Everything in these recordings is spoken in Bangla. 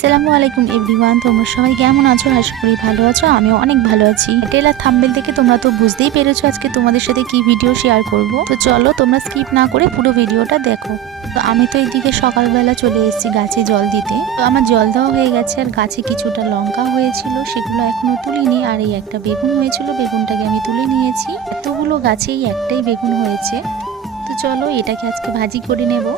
আসসালামু আলাইকুম এভরিওয়ান, তোমরা সবাই কেমন আছো? আশা করি ভালো আছো। আমিও অনেক ভালো আছি। টেলার থাম্বনেল থেকে তোমরা তো বুঝতেই পেরেছো আজকে তোমাদের সাথে কি ভিডিও শেয়ার করব। তো চলো তোমরা স্কিপ না করে পুরো ভিডিওটা দেখো। তো আমি তো এইদিকে সকালবেলা চলে এসেছি গাছে জল দিতে। তো আমার জল দেওয়া হয়ে গেছে, আর গাছে কিছুটা লঙ্কা হয়েছিল সেগুলো এখনো তুলিনি। আর এই একটা বেগুন হয়েছিল, বেগুনটাকে আমি তুলে নিয়েছি। এতগুলো গাছেই একটাই বেগুন হয়েছে। তো চলো এটাকে আজকে ভাজি করে নেব।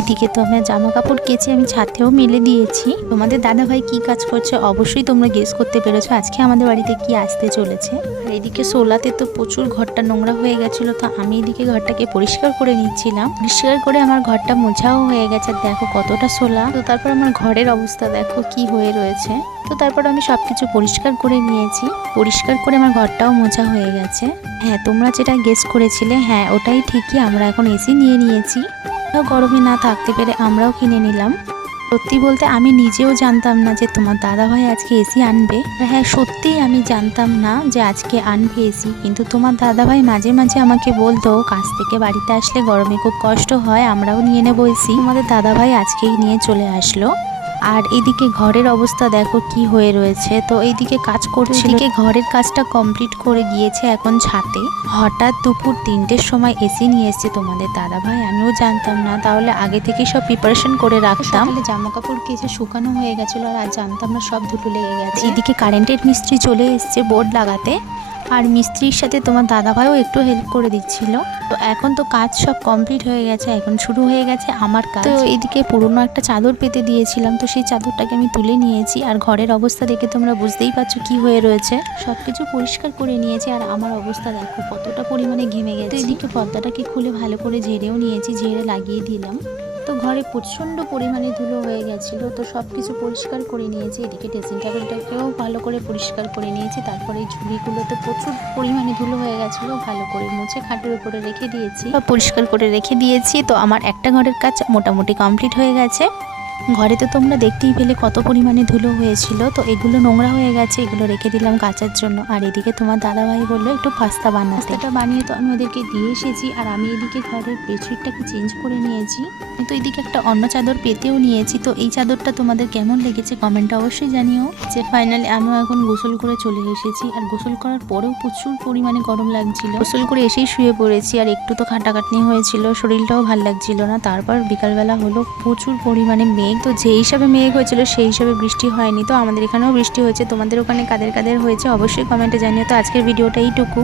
এদিকে তো আমার জামা কাপড় কেচে আমি ছাদেও মেলে দিয়েছি। তোমাদের দাদা ভাই কি কাজ করছে অবশ্যই তোমরা গেস করতে পেরেছো আজকে আমাদের বাড়িতে কি আসতে চলেছে। আর এদিকে সোলাতে তো প্রচুর ঘরটা নোংরা হয়ে গেছিলো, তো আমি এদিকে ঘরটাকে পরিষ্কার করে নিচ্ছিলাম। পরিষ্কার করে আমার ঘরটা মোছাও হয়ে গেছে। দেখো কতটা সোলা। তো তারপর আমার ঘরের অবস্থা দেখো কি হয়ে রয়েছে। তো তারপর আমি সবকিছু পরিষ্কার করে নিয়েছি। পরিষ্কার করে আমার ঘরটাও মোছা হয়ে গেছে। হ্যাঁ, তোমরা যেটা গেস করেছিলে, হ্যাঁ ওটাই ঠিকই, আমরা এখন এসি নিয়ে নিয়েছি। গরমে না থাকতে পেরে আমরাও কিনে নিলাম। সত্যি বলতে আমি নিজেও জানতাম না যে তোমার দাদাভাই আজকে এসি আনবে। হ্যাঁ সত্যিই আমি জানতাম না যে আজকে আনবে এসি, কিন্তু তোমার দাদাভাই মাঝে মাঝে আমাকে বলতো কাজ থেকে বাড়িতে আসলে গরমে খুব কষ্ট হয়, আমরাও নিয়ে নেবো এসি। তোমাদের দাদাভাই আজকেই নিয়ে চলে আসলো। আর এদিকে ঘরের অবস্থা দেখো কি হয়ে রয়েছে। তো এইদিকে কাজ করছে, এদিকে ঘরের কাজটা কমপ্লিট করে গিয়েছে এখন ছাদে। হঠাৎ দুপুর 3টের সময় এসি নিয়ে এসছে তোমাদের দাদা ভাই। আমিও জানতাম না, তাহলে আগে থেকে সব প্রিপারেশন করে রাখতাম। জামা কাপড় কেচে শুকানো হয়ে গেছিলো, আর জানতাম না সব ধুলো লেগে গেছে। এদিকে কারেন্টের মিস্ত্রি চলে এসছে বোর্ড লাগাতে, আর মিস্ত্রির সাথে তোমার দাদাভাইও একটু হেল্প করে দিচ্ছিল। তো এখন তো কাজ সব কমপ্লিট হয়ে গেছে, এখন শুরু হয়ে গেছে আমার কাজ। তো এদিকে পুরনো একটা চাদর পেতে দিয়েছিলাম, তো সেই চাদরটাকে আমি তুলে নিয়েছি। আর ঘরের অবস্থা দেখে তোমরা বুঝতেই পারছো কি হয়ে রয়েছে। সবকিছু পরিষ্কার করে নিয়েছি, আর আমার অবস্থা দেখো কতটা পরিমাণে ঘেমে গেছে। এদিকে পর্দাটাকে খুলে ভালো করে ঝেড়েও নিয়েছি, ঝেড়ে লাগিয়ে দিলাম। তো ঘরে প্রচণ্ড পরিমাণে ধুলো হয়ে গেছিলো, তো সব কিছু পরিষ্কার করে নিয়েছি। এদিকে ড্রেসিং টেবিলটাকেও ভালো করে পরিষ্কার করে নিয়েছি। তারপরে এই ঝুড়িগুলোতে প্রচুর পরিমাণে ধুলো হয়ে গেছিলো, ভালো করে মুছে খাটের উপরে রেখে দিয়েছি, পরিষ্কার করে রেখে দিয়েছি। তো আমার একটা ঘরের কাজ মোটামুটি কমপ্লিট হয়ে গেছে। ঘরে তো তোমরা দেখতেই পেলে কত পরিমাণে ধুলো হয়েছিল। তো এগুলো নোংরা হয়ে গেছে, এগুলো রেখে দিলাম কাচার জন্য। আর এদিকে তোমার দাদাভাই বললো একটু পাস্তা বানাতে। এটা বানিয়ে তো আমি ওদেরকে দিয়ে এসেছি। আর আমি এদিকে ঘরের বেডশিটটাকে চেঞ্জ করে নিয়েছি। তো এদিকে একটা অন্য চাদর পেতেও নিয়েছি। তো এই চাদরটা তোমাদের কেমন লেগেছে কমেন্টে অবশ্যই জানিও। যে ফাইনালি আমিও এখন গোসল করে চলে এসেছি। আর গোসল করার পরেও প্রচুর পরিমাণে গরম লাগছিল। গোসল করে এসেই শুয়ে পড়েছি, আর একটু তো খাটাখাটনি হয়েছিল, শরীরটাও ভালো লাগছিল না। তারপর বিকালবেলা হলো, প্রচুর পরিমাণে মেঘ। তো যে হিসাবে মেঘ হয়েছিল সেই হিসাবে বৃষ্টি হয়নি। তো আমাদের এখানেও বৃষ্টি হয়েছে। তোমাদের ওখানে কাদের কাদের হয়েছে অবশ্যই কমেন্টে জানিও। তো আজকের ভিডিওটা এইটুকু।